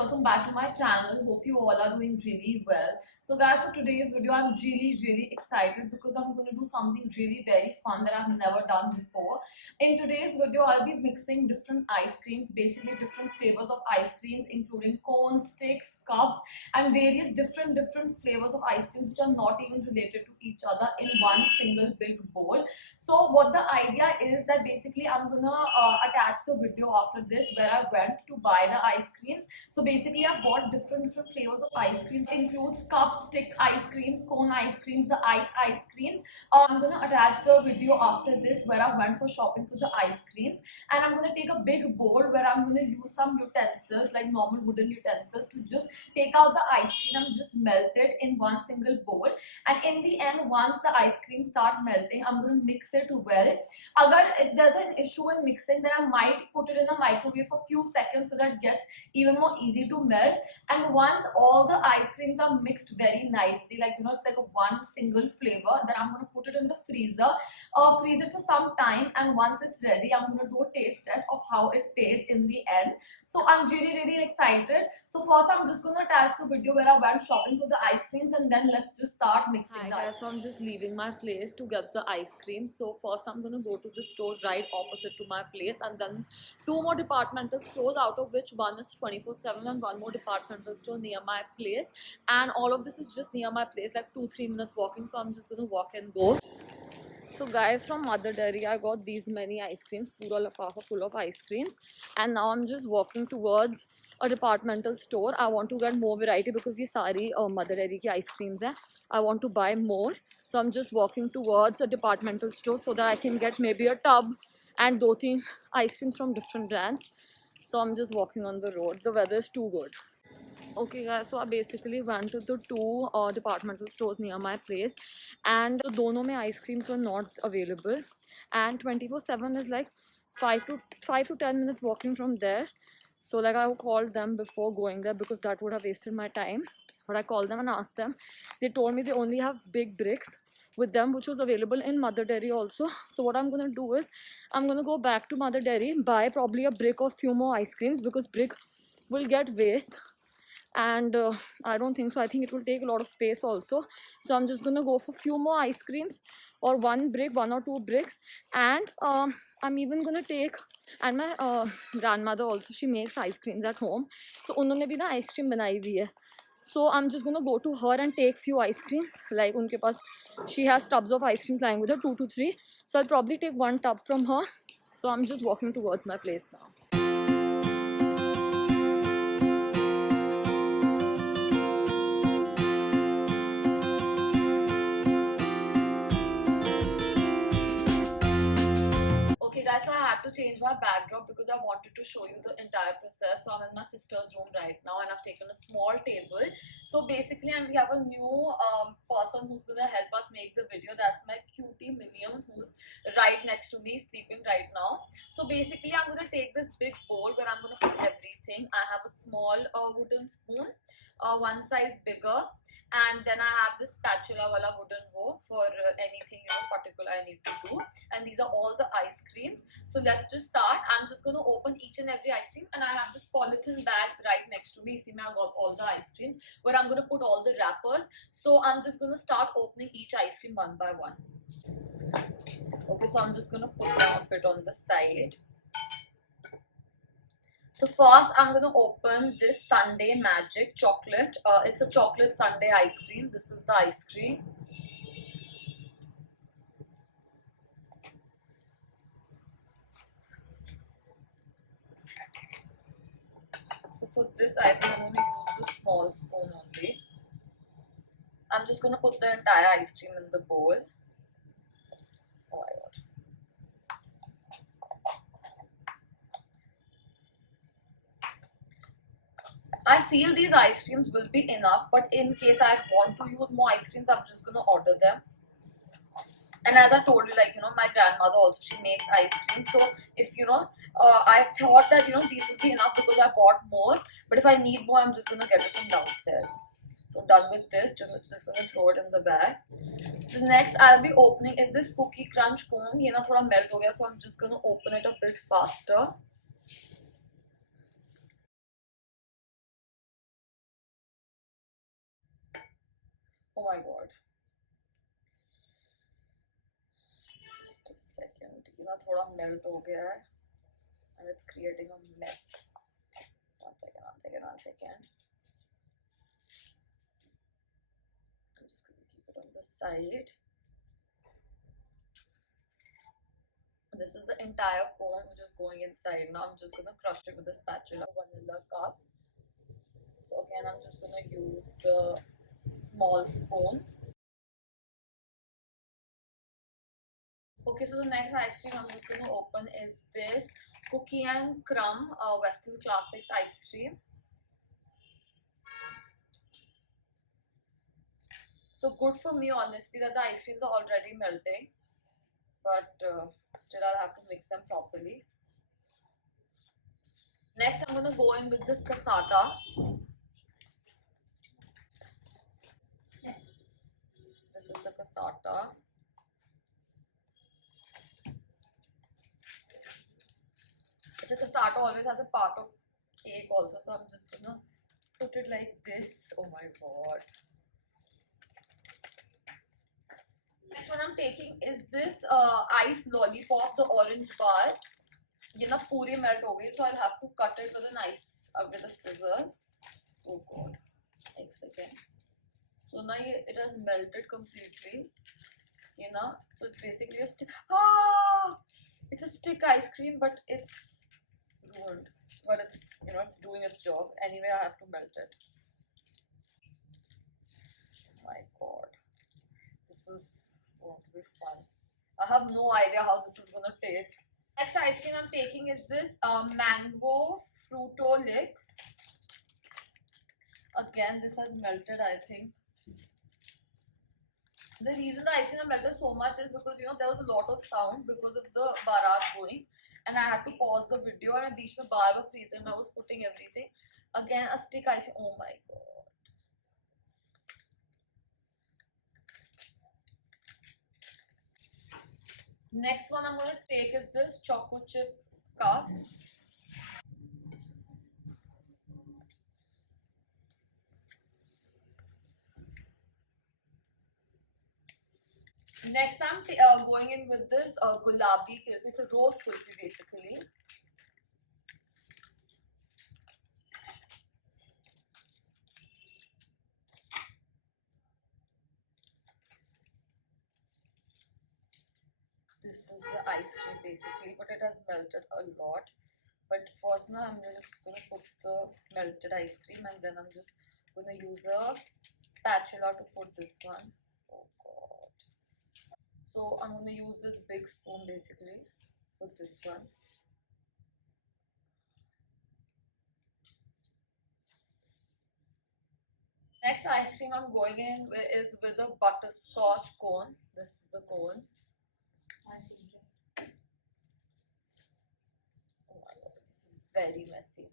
welcome back to my channel. Hope you all are doing really well. So guys, for today's video I'm really excited because I'm going to do something really very fun that I've never done before. In today's video I'll be mixing different ice creams, basically different flavors of ice creams including cones, sticks, cups and various different flavors of ice creams which are not even related to each other in one single big bowl. So what the idea is that basically I'm gonna attach the video after this where I went to buy the ice creams. So basically I bought different flavors of ice creams. It includes cup, stick ice creams, cone ice creams, the ice creams. I'm gonna attach the video after this where I went for shopping for the ice creams, and I'm gonna take a big bowl where I'm gonna use some utensils like normal wooden utensils to just take out the ice cream and just melt it in one single bowl. And in the end, once the ice cream start melting, I'm going to mix it well. If there's an issue in mixing, then I might put it in a microwave for a few seconds so that it gets even more easy to melt. And once all the ice creams are mixed very nicely, like it's like a one single flavor, then I'm going to put it in the freezer, freeze it for some time, and once it's ready, I'm going to do a taste test of how it tastes in the end. So I'm really excited. So first I'm just going to attach the video where I went shopping for the ice creams, and then let's just start mixing. Hi guys, so I'm just leaving my place to get the ice cream. So first I'm gonna go to the store right opposite to my place, and then two more departmental stores, out of which one is 24/7 and one more departmental store near my place. And all of this is just near my place, like 2-3 minutes walking. So I'm just gonna walk and go. So guys, from Mother Dairy I got these many ice creams, pura lifafa full of ice creams, and now I'm just walking towards a departmental store. I want to get more variety because ये सारी Mother Dairy की ice creams हैं. I want to buy more, so I'm just walking towards a departmental store so that I can get maybe a tub and 2-3 ice creams from different brands. So I'm just walking on the road. The weather is too good. Okay guys, so I basically went to the two departmental stores near my place, and दोनों में ice creams were not available, and 24/7 is like 5 to 10 minutes walking from there. So like I called them before going there because that would have wasted my time. But I called them and asked them. They told me they only have big bricks with them, which was available in Mother Dairy also. So what I'm gonna do is I'm gonna go back to Mother Dairy, buy probably a brick or few more ice creams because brick will get waste, and I don't think so. I think it will take a lot of space also. So I'm just gonna go for few more ice creams or one or two bricks, and I'm even gonna take, and my grandmother also, she makes ice creams at home, so उन्होंने भी ना ice cream बनाई हुई है. So I'm just gonna go to her and take few ice creams. Like उनके पास, she has tubs of ice creams lying with her, 2 to 3. So I'll probably take one tub from her. So I'm just walking towards my place now. Okay guys, so I had to change my backdrop because I wanted to show you the entire process. So I'm in my sister's room right now and I've taken a small table. So basically, and we have a new person who's gonna help us make the video. That's my cutie Minium, who's right next to me, sleeping right now. So basically I'm gonna take this big bowl where I'm gonna put everything. I have a small wooden spoon, one size bigger, and then I have this spatula wala wooden bowl for anything particular I need to do. And these are all the ice creams. So let's just start. I'm just going to open each and every ice cream, and I have this polythene bag right next to me. See, I got all the ice creams where I'm going to put all the wrappers. So I'm just going to start opening each ice cream one by one. Okay, so I'm just going to put a bit on the side. So first I'm going to open this Sunday Magic chocolate. It's a chocolate Sunday ice cream. This is the ice cream. So for this, I think I'm going to use the small spoon only. I'm just going to put the entire ice cream in the bowl. Oh my god. I feel these ice creams will be enough, but in case I want to use more ice creams, I'm just going to order them. And as I told you, like, my grandmother also, she makes ice cream. So if, I thought that, these would be enough because I bought more. But if I need more, I'm just going to get it from downstairs. So done with this, just going to throw it in the bag. The next I'll be opening is this Cookie Crunch cone. ये ना थोड़ा melt हो गया, so I'm just going to open it a bit faster. Oh my god. Just a second. You know, थोड़ा melt हो गया है and it's creating a mess. One second. I'm just gonna keep it on the side. This is the entire cone which is going inside. Now I'm just gonna crush it with a spatula. Vanilla cup. So again, I'm just gonna use the small spoon. Okay, so the next ice cream I'm just gonna open is this Cookie and Crumb Western Classics ice cream. So good for me, honestly, that the ice creams are already melting, but still I'll have to mix them properly. Next, I'm gonna go in with this cassata. This is the cassata. The cassata always has a part of cake also, so I'm just gonna put it like this. Oh my god. Next one I'm taking is this ice lollipop, the orange bar. ये ना पूरी melt हो गई, so I'll have to cut it with a knife with the scissors. Oh god, एक second. So now it has melted completely. You know, so it's basically a stick. It's a stick ice cream, but it's ruined. But it's, you know, it's doing its job. Anyway, I have to melt it. Oh my god, this is going to be fun. I have no idea how this is gonna taste. Next ice cream I'm taking is this mango fruito lick. Again, this has melted, I think. The reason the ice cream melted so much is because, you know, there was a lot of sound because of the barat going, and I had to pause the video and beach mein baar baar freezer and I was putting everything. Again, a stick ice cream. Oh my god. Next one I'm going to take is this choco chip cup. Next I'm going in with this gulabi kulfi. It's a rose kulfi basically. This is the ice cream basically, but it has melted a lot. But first now I'm just gonna put the melted ice cream and then I'm just gonna use a spatula to put this one. Oh god. So I'm gonna use this big spoon basically with this one. Next ice cream I'm going in with is with a butterscotch cone. This is the cone. Oh my god, this is very messy.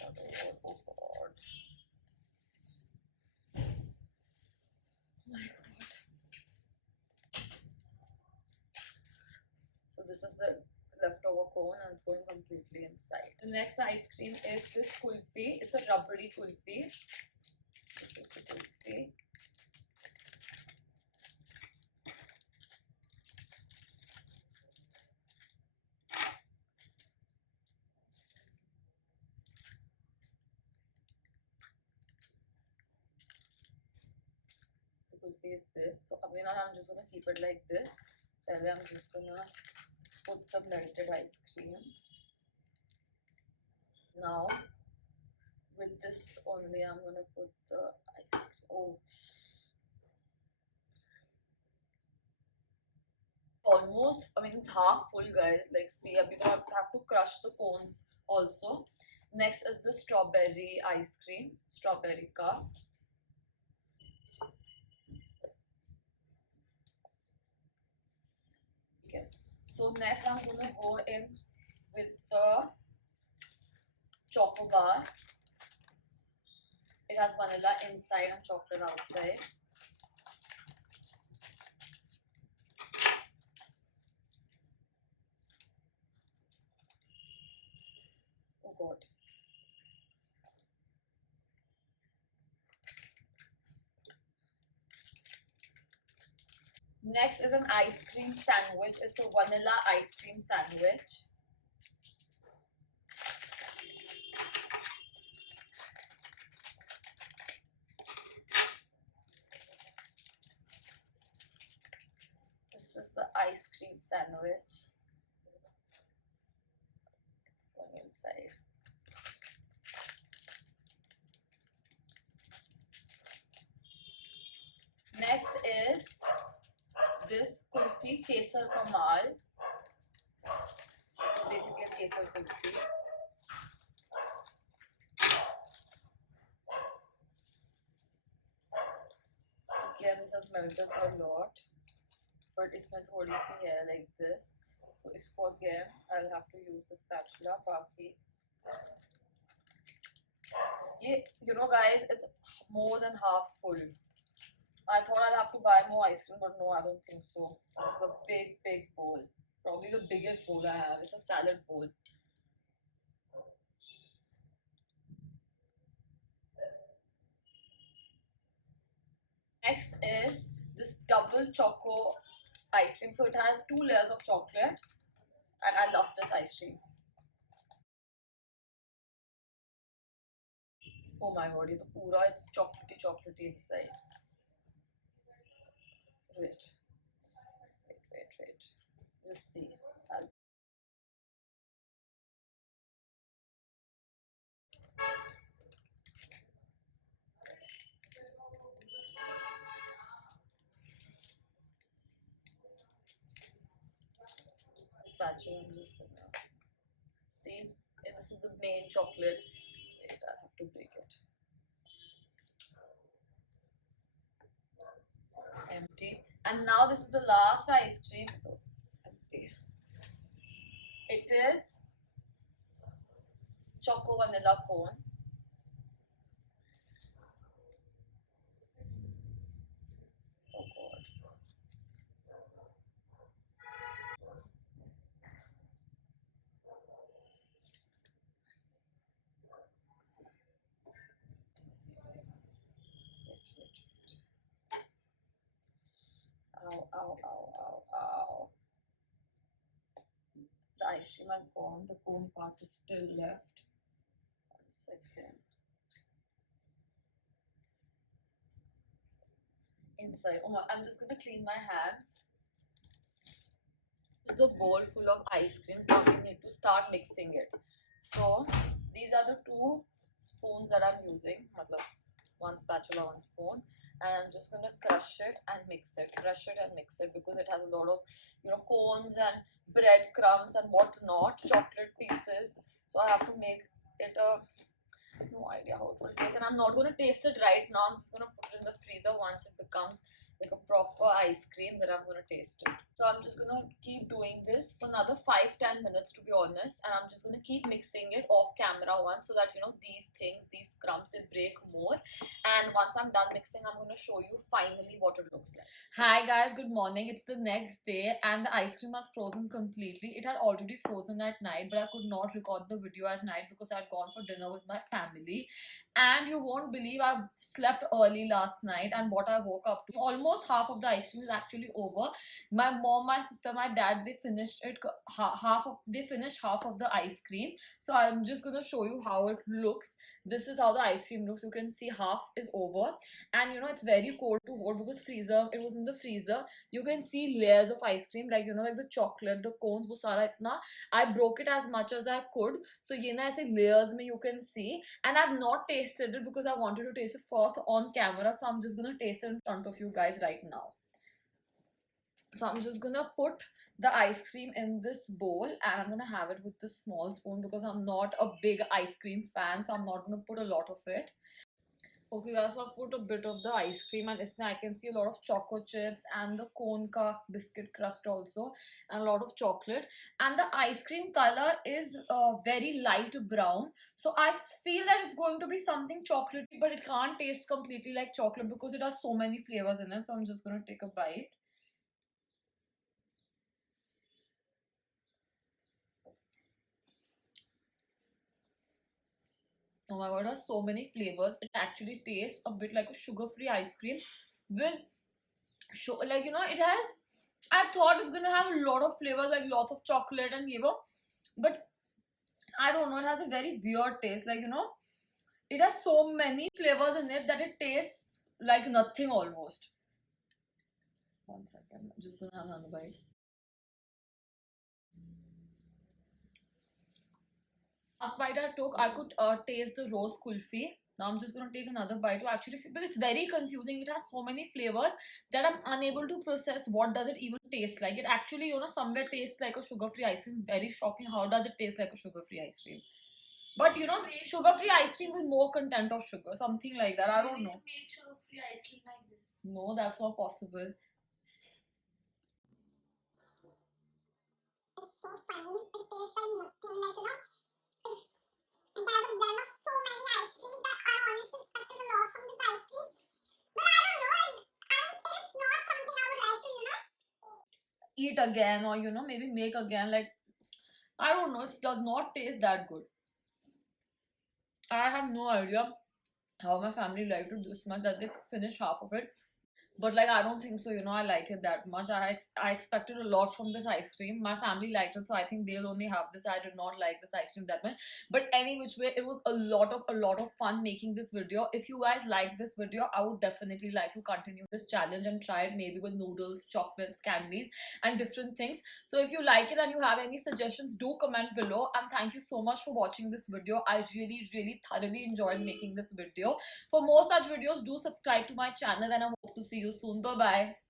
Oh god. Oh my god. So this is the leftover cone and it's going completely inside. The next ice cream is this kulfi. It's a rubbery kulfi. This is the kulfi. The kulfi is this. So I mean, I'm just gonna keep it like this. Then I'm just gonna put the melted ice cream. Now with this only, I'm gonna put the ice cream. Oh, almost. I mean, it's half full, guys. Like, see, I have to crush the cones also. Next is the strawberry ice cream, strawberry cup. Okay. So next I'm gonna go in with the choco bar. It has vanilla inside and chocolate outside. god. Next is an ice cream sandwich. It's a vanilla ice cream sandwich. This is the ice cream sandwich. It's going inside. Next is this kulfi kesar kamal. So basically a kesar kulfi. Again, this has melted a lot, but इसमें थोड़ी सी है like this. So इसको again I'll have to use the spatula. बाकी ये, you know guys, it's more than half full. I thought I'd have to buy more ice cream, but no, I don't think so. This is a big bowl. Probably the biggest bowl I have. It's a salad bowl. Next is this double choco ice cream. So it has 2 layers of chocolate, and I love this ice cream. Oh my god, ये तो पूरा it's chocolatey inside. Wait. Just see. Spatula, I'm just gonna see. This is the main chocolate. Wait, I'll have to break it. Empty. And now this is the last ice cream. Oh, it's empty. It is choco vanilla cone. Oh god. Ow. The ice cream has gone. The cone part is still left. 1 second. Inside. Oh my, I'm just gonna clean my hands. This is the bowl full of ice creams. Now we need to start mixing it. So these are the 2 spoons that I'm using. 1 spatula, 1 spoon, and I'm just gonna crush it and mix it. Crush it and mix it because it has a lot of, you know, cones and breadcrumbs and whatnot, chocolate pieces. So I have to make it a, no idea how it will taste, and I'm not gonna taste it right now. I'm just gonna put it in the freezer. Once it becomes like a proper ice cream, then I'm gonna taste it. So I'm just gonna keep doing this for another 5-10 minutes, to be honest, and I'm just gonna keep mixing it off camera once, so that, you know, these things, these crumbs, they break more. And once I'm done mixing, I'm gonna show you finally what it looks like. Hi guys, good morning. It's the next day and the ice cream was frozen completely. It had already frozen at night, but I could not record the video at night because I had gone for dinner with my family. And you won't believe I slept early last night, and what I woke up to, almost half of the ice cream is actually over. My mom, my sister, my dad, they finished it, they finished half of the ice cream. So I'm just gonna show you how it looks. This is how the ice cream looks. You can see half is over, and you know, it's very cold to hold because it was in the freezer. You can see layers of ice cream, like, you know, like the chocolate, the cones, wo sara itna, I broke it as much as I could. So ye na aise layers mein you can see, and I've not tasted it because I wanted to taste it first on camera. So I'm just gonna taste it in front of you guys right now. So I'm just gonna put the ice cream in this bowl, and I'm gonna have it with this small spoon because I'm not a big ice cream fan, so I'm not gonna put a lot of it. Okay guys, so I've put a bit of the ice cream, and I can see a lot of choco chips and the cone ka biscuit crust also, and a lot of chocolate. And the ice cream color is very light brown. So I feel that it's going to be something chocolatey, but it can't taste completely like chocolate because it has so many flavors in it. So I'm just going to take a bite. Oh my god, it has so many flavors. It actually tastes a bit like a sugar-free ice cream with like it has. I thought it's gonna have a lot of flavors, like lots of chocolate and but I don't know. It has a very weird taste. Like it has so many flavors in it that it tastes like nothing almost. One second, I'm just gonna have another bite. Last bite I took, I could taste the rose kulfi. Now I'm just gonna take another bite to actually feel, but it's very confusing. It has so many flavors that I'm unable to process what does it even taste like. It actually, somewhere tastes like a sugar-free ice cream. Very shocking. How does it taste like a sugar-free ice cream? But sugar-free ice cream with more content of sugar, something like that. I don't know. Make sugar-free ice cream like this. No, that's not possible. It's so funny. It tastes like nothing. Like there are so many ice creams that I honestly expected a lot from this ice cream. But I don't know. It's not something I would like to, eat again, or maybe make again. Like, I don't know, it does not taste that good. I have no idea how my family liked it this much that they finished half of it. But like, I don't think so. I like it that much. I expected a lot from this ice cream. My family liked it, so I think they'll only have this. I did not like this ice cream that much. But any which way, it was a lot of fun making this video. If you guys like this video, I would definitely like to continue this challenge and try it maybe with noodles, chocolates, candies, and different things. So if you like it and you have any suggestions, do comment below. And thank you so much for watching this video. I really thoroughly enjoyed making this video. For more such videos, do subscribe to my channel, and I hope to see you soon. Bye bye.